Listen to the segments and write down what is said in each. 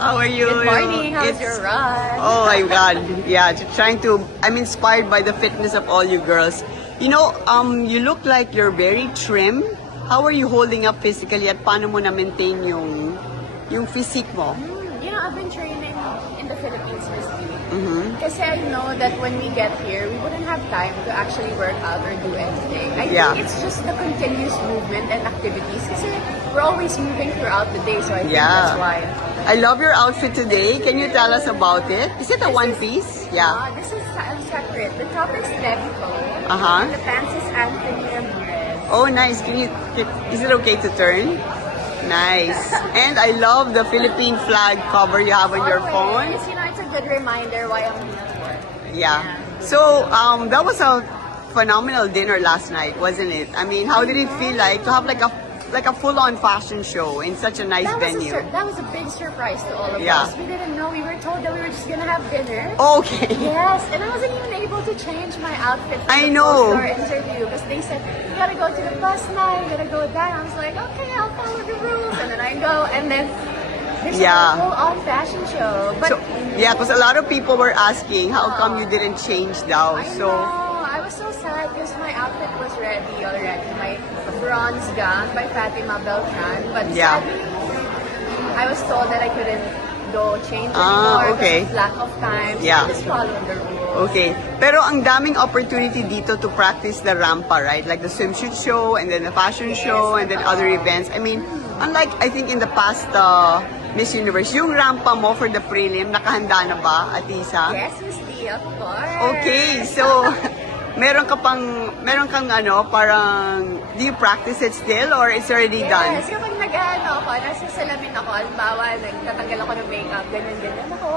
How are you? Good morning. How's It's- your run? Oh my God. Yeah, trying to, I'm inspired by the fitness of all you girls. You know, you look like you're very trim. How are you holding up physically at paano mo na-maintain yung physique mo? You know, I've been training in the Philippines, Miss G. Mm-hmm. Kasi I know that when we get here, we wouldn't have time to actually work out or do anything. I Yeah. think it's just the continuous movement and activities. Kasi we're always moving throughout the day, so I think Yeah. that's why. I love your outfit today. Can you tell us about it? Is it a This one is- piece? Yeah. This is separate. The top is Devico. Uh-huh. And the pants is Anthony Ramirez. Oh, nice. Is it okay to turn? Nice. And I love the Philippine flag cover you have on your phone. Always, you know, it's a good reminder why I'm here for. Yeah. So, that was a phenomenal dinner last night, wasn't it? I mean, how did it feel like to have like a full-on fashion show in such a nice venue? That was a big surprise to all of Yeah. us. We didn't know. We were told that we were just gonna have dinner. Okay. Yes, and I wasn't even able to change my outfit for I the know. post-door interview because they said, you gotta go to the bus now, you gotta go down. I was like, okay, I'll follow the rules. And then I go, and then there's Yeah. a full-on fashion show. But So, yeah, because a lot of people were asking, how come you didn't change daw? I know, I was so sad because my outfit was ready already. My bronze gown by Fatima Beltran. But Yeah. sadly, I was told that I couldn't go change Ah, anymore okay. because of lack of time. So Yeah. I just followed the rules. Okay. Pero ang daming opportunity dito to practice the rampa, right? Like the swimsuit show and then the fashion show and then other events. I mean, unlike I think in the past Miss Universe, yung rampa mo for the prelim, nakahanda na ba, Atisa? Yes, Miss D, of course. Okay, so meron kang parang, do you practice it still or it's already done? Yes, kapag nag-ano ako, nasa salamin ako, halimbawa, nagtatanggal ako ng makeup, ganyan-ganyan ako.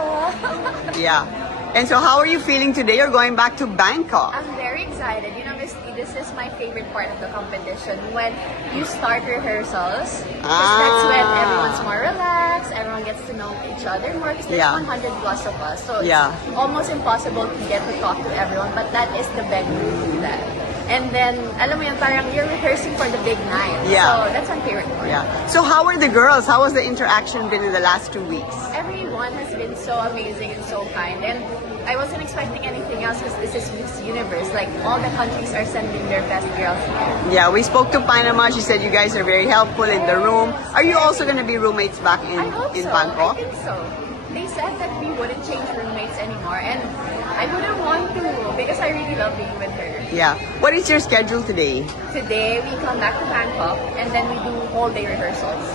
Yeah. And so how are you feeling today? You're going back to Bangkok. I'm very excited. You know, Miss T, this is my favorite part of the competition. When you start rehearsals, 'cause that's when everyone's more relaxed, everyone gets to know each other more, because there's Yeah. 100 plus of us. So Yeah. it's almost impossible to get to talk to everyone, but that is the venue to do that. And then, alam mo yun, parang you're rehearsing for the big night. Yeah. So that's my favorite part. Yeah. So how are the girls? How has the interaction been in the last 2 weeks? Everyone has been so amazing and so kind, and I wasn't expecting anything else because this is Miss Universe. Like, all the countries are sending their best girls here. Yeah, we spoke to Panama. She said you guys are very helpful in the room. Are you also going to be roommates back I hope in so. Bangkok? I think so. They said that we wouldn't change roommates anymore, and I wouldn't want to because I really love being with her. Yeah. What is your schedule today? Today, we come back to Bangkok, and then we do whole day rehearsals.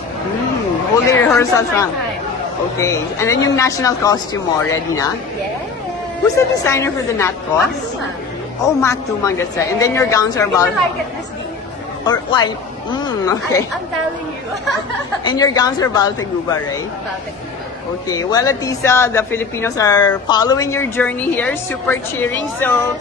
Whole day Yeah, rehearsals, until huh? nighttime. Okay. And then yung national costume mo, ready na? Yes. Who's the designer for the Nat Cos? Maxima. Oh, Mac Tumang, that's right. And then your gowns are You about... like it, Miss D. Or, why? Okay. I'm telling you. And your gowns are Baltaguba, right? About it. Okay. Well, Atisa, the Filipinos are following your journey here. Super cheering. So,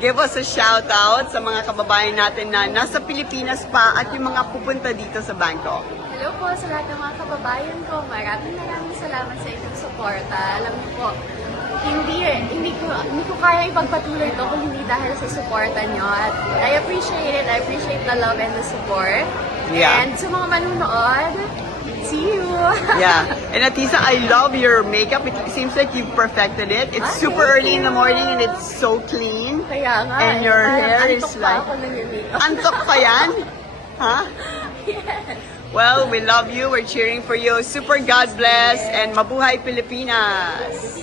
give us a shout out sa mga kababayan natin na nasa Pilipinas pa at yung mga pupunta dito sa Bangkok. Hello po sa lahat ng mga kababayan ko. Maraming salamat sa inyong suporta. Alam niyo po, hindi ko kaya ipagpatuloy ito kung hindi dahil sa suporta niyo. At I appreciate it. I appreciate the love and the support. Yeah. And sa mga manunood, see you! Yeah. And Atisa, I love your makeup. It seems like you've perfected it. It's Ah, super thank early in the you. morning and it's so clean. Kaya nga. And your parang hair is antok pa like- ako ng yung makeup. Antok pa yan? Huh? Yes. Well, we love you. We're cheering for you. Super God bless and mabuhay Pilipinas!